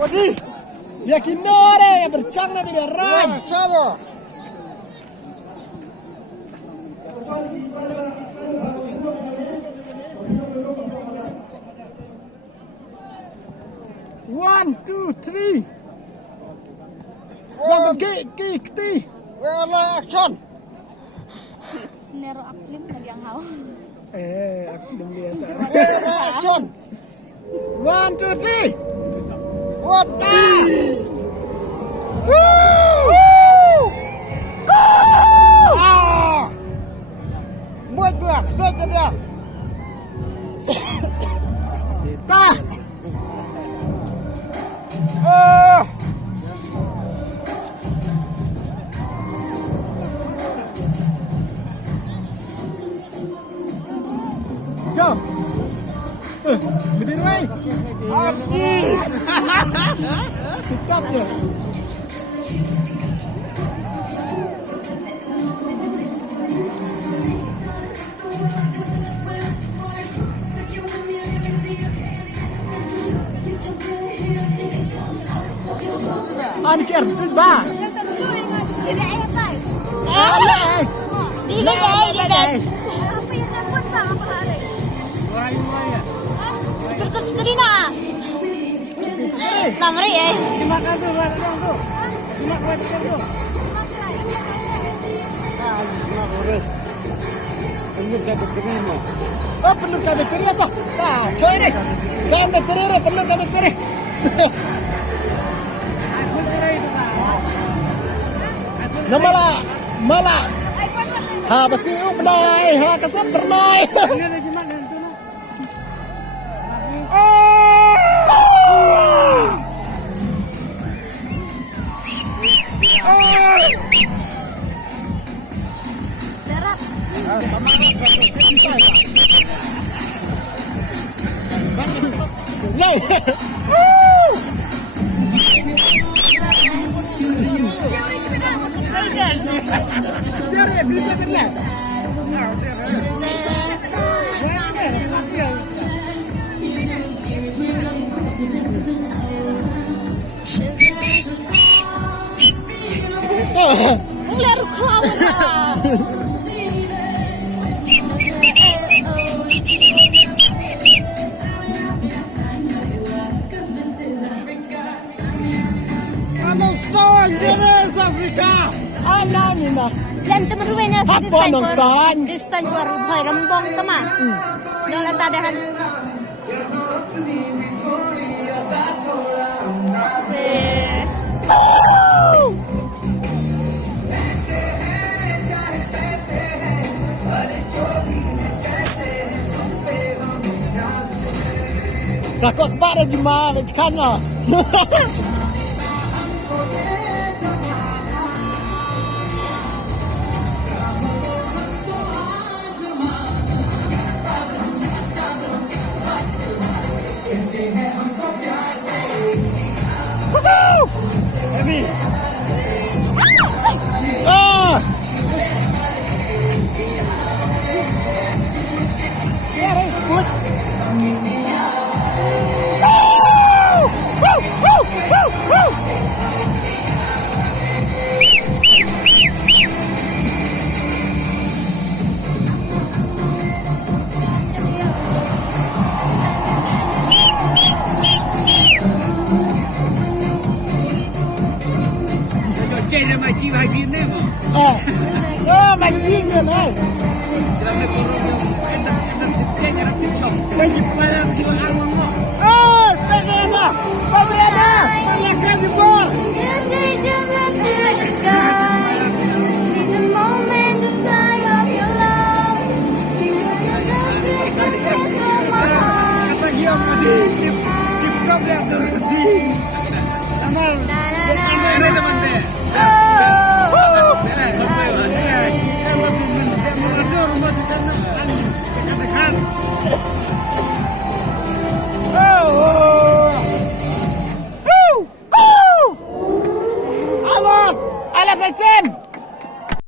Waduh, yakin deh bercanda tidak raj. Chalo. One, two, three. Selamat kiki. Well, action. Nero aklim lagi ang hawa. Aku belum lihat. Action. One, two, three. What? Buat berak, saja dia. Tah. Jom. Berdiri lagi. Api. Dekat je. Anker, ba? Tidak enak. Alay. Tidak enak. Apa yang takut sama hari? Terus sendiri nak. Tamri ya. Terima kasih buat tu. Terima kasih tu. Oh, perlu kami kiri apa? Nah, coy ni. Kami kiri, perlu kami kiri. Malah. Ha, pasti bernai. Ha, kesan bernai. Darat. Ngeliat kau Stan, Dennis Afrika. Alam ni nak. Yan teman rumahnya Apa nang stan? Distan baru hai rembong teman. Jangan tadahan. Takut pada gimana cikana. Emi. Ah. Ya, good. Mancing kan, Mancing